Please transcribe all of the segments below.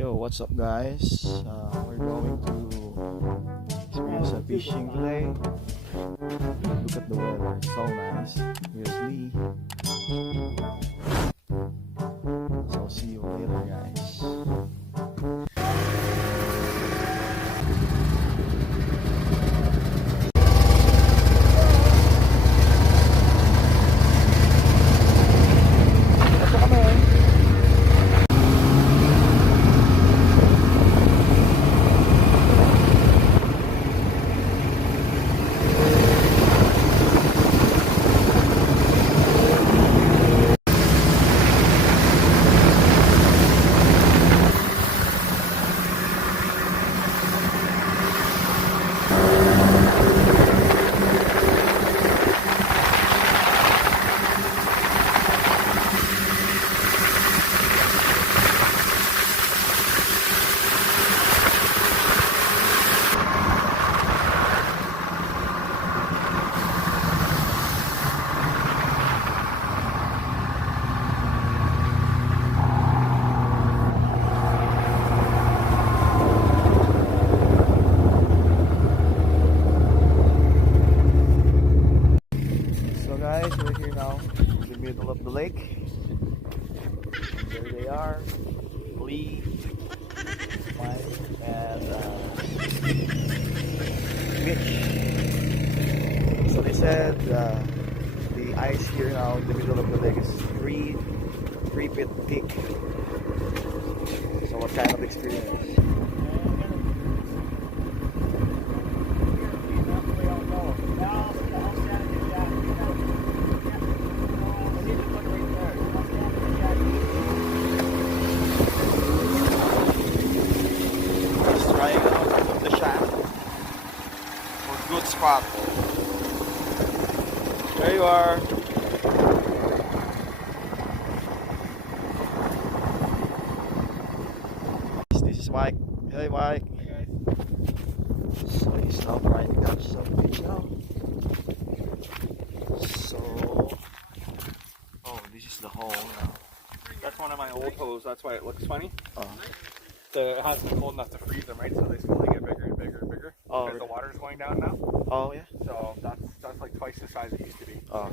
Yo, what's up guys? We're going to experience a fishing today. Look at the weather, it's so nice. Here's Lee. So see you later guys. Guys, we're here now in the middle of the lake. And there they are, Lee, Mike, and Mitch. So they said the ice here now in the middle of the lake is 3 feet thick. So what kind of experience? Good spot. There you are. This is Mike. Hey Mike. Hey guys. So he's now trying to catch some fish now. So, oh, this is the hole now. That's one of my old hose. That's why it looks funny. Oh. So it hasn't been cold enough to freeze them, right? So they slowly get bigger and bigger and bigger. Oh, because the water's going down now. Oh yeah. So that's like twice the size it used to be. Oh.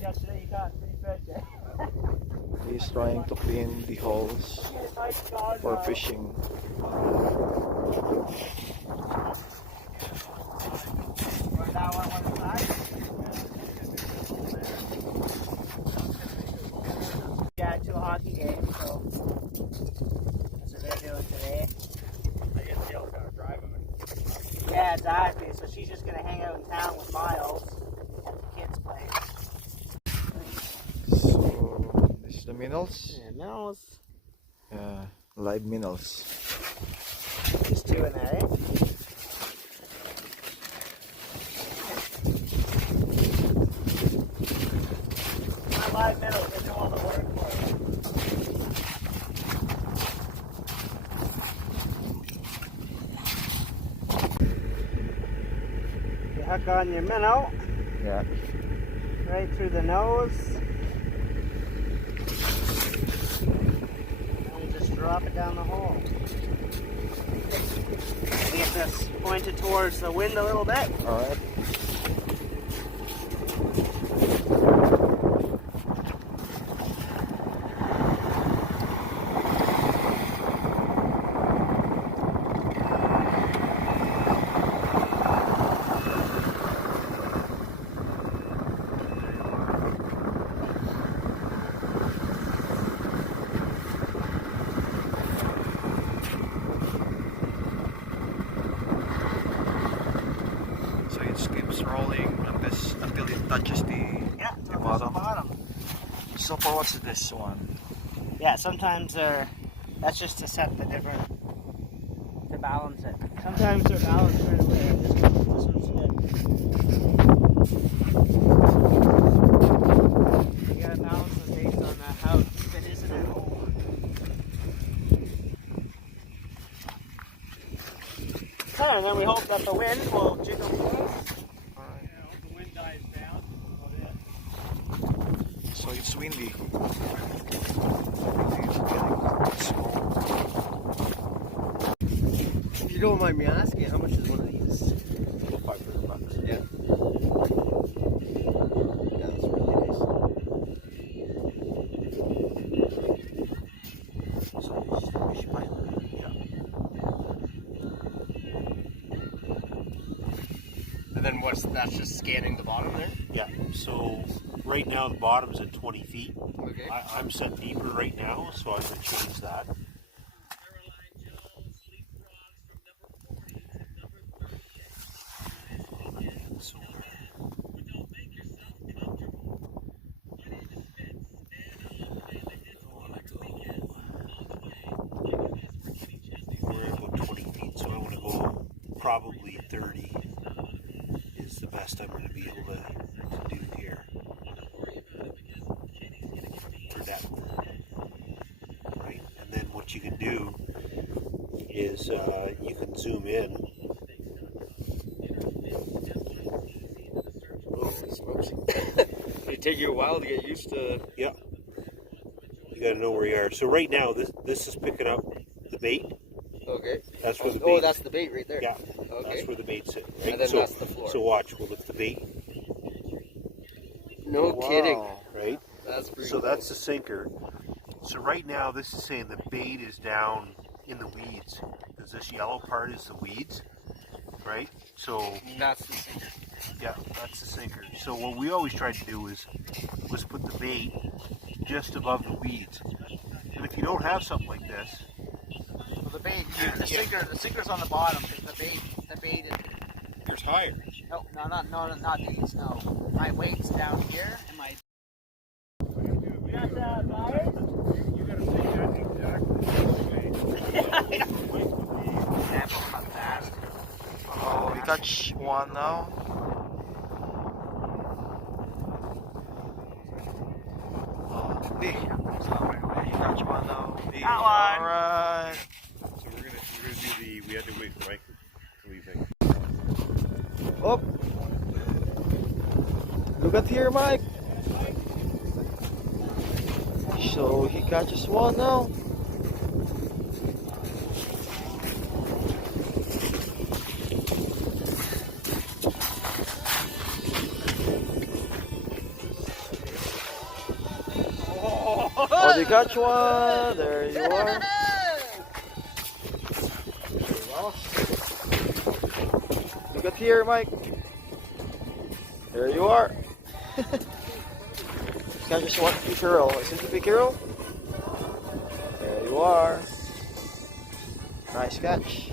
Yesterday you got 3 fish. He's trying to clean the holes for fishing. Yeah, 2 hockey games, so that's what they're doing today. I guess Gail's gotta drive them. Yeah, exactly. So she's just gonna hang out in town with Miles at the kids' place. So this is the minnows. Yeah, minnows. Live minnows. There's 2 in there, eh? My live minnows, they do all the work for you. You hook on your minnow. Yeah. Right through the nose. drop it down the hole. Get this pointed towards the wind a little bit. Alright. So it keeps rolling on this until it touches the bottom. So for what's this one? Yeah, sometimes that's just to set the different, to balance it. Sometimes they're balanced right away. This one's good. You gotta balance them based on how deep it is in that hole. And then we hope that the wind will jiggle the ice. The wind dies down. So it's windy. If you don't mind me asking, how much is one of these? $500. Yeah. Yeah, that's really nice. So it's the fish finder. And then that's just scanning the bottom there? Yeah, so right now the bottom's at 20 feet. Okay. I'm set deeper right now, so I'm going to change that. So, we're at about 20 feet, so I want to go probably 30 is the best I'm going to be able to do here for depth. Right, and then what you can do is you can zoom in. Oh, smokes. It take you a while to get used to. Yeah, you got to know where you are. So right now this is picking up the bait. Okay. That's where the bait. Oh, that's the bait right there. Yeah. Okay. That's where the bait's at. Right? And then so, that's the floor. So watch, we'll lift the bait. No kidding. Right? That's pretty So cool. that's the sinker. So right now this is saying the bait is down in the weeds. Because this yellow part is the weeds. Right? So That's the sinker. yeah, that's the sinker. So what we always tried to do was put the bait just above the weeds. And if you don't have something like this, Well, the bait, the sinker's on the bottom because the bait is. Yours higher. No, not these. No, my weight's down here, and my. You got that, guys? You got to take that exactly. Example, not fast. Oh, we catch one now. Oh, big. We catch one now. Big. Got one. Alright. So we're gonna do we had to wait for Mike to leave thing. Oh. Look at here, Mike. So he catches one now. Oh, they catch one. There you are. Look at here, Mike. There you are. Catches one pickerel. Is it the pickerel? There you are. Nice catch.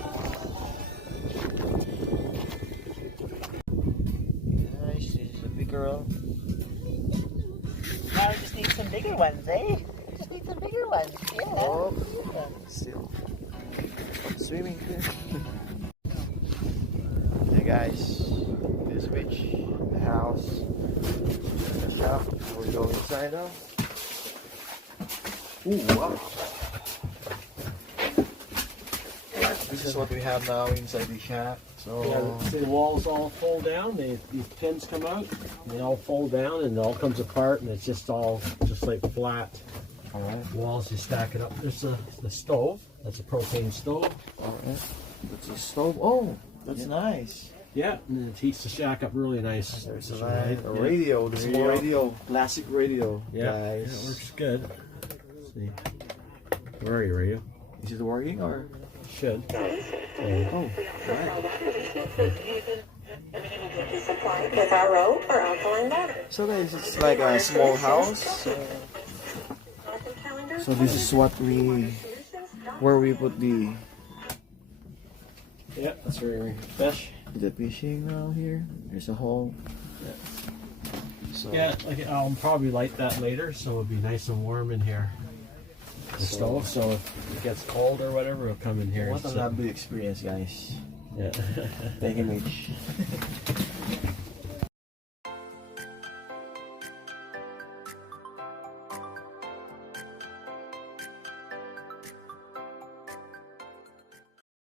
Nice, this is a pickerel. Now we just need some bigger ones, eh? Just need some bigger ones. Yeah. Oh, still swimming. Hey guys, this beach, the house, the shop. We're going inside now. Ooh, wow. This is what we have now inside the shop. So Yeah, see the walls all fold down, these pins come out, and they all fold down and it all comes apart and it's just all just like flat Alright. Walls, you stack it up. There's the stove. That's a propane stove. Alright. That's a stove. Oh, that's nice. Yeah, and then it heats the shack up really nice. There's a That's light, right. a radio, the small Radio. radio, classic radio, Yeah, guys. it works good. Let's see. Where are you, radio? Is it working or? Should. Oh, right. With RO or alkaline battery. So guys, it's like a small house. So this is where we put the Yeah, that's where we fish. fishing around here. There's a hole. So Yeah, like I'll probably light that later, so it'll be nice and warm in here. The stove, so if it gets cold or whatever, it'll come in here. what a So- lovely experience, guys. Yeah. Thank you, Mitch.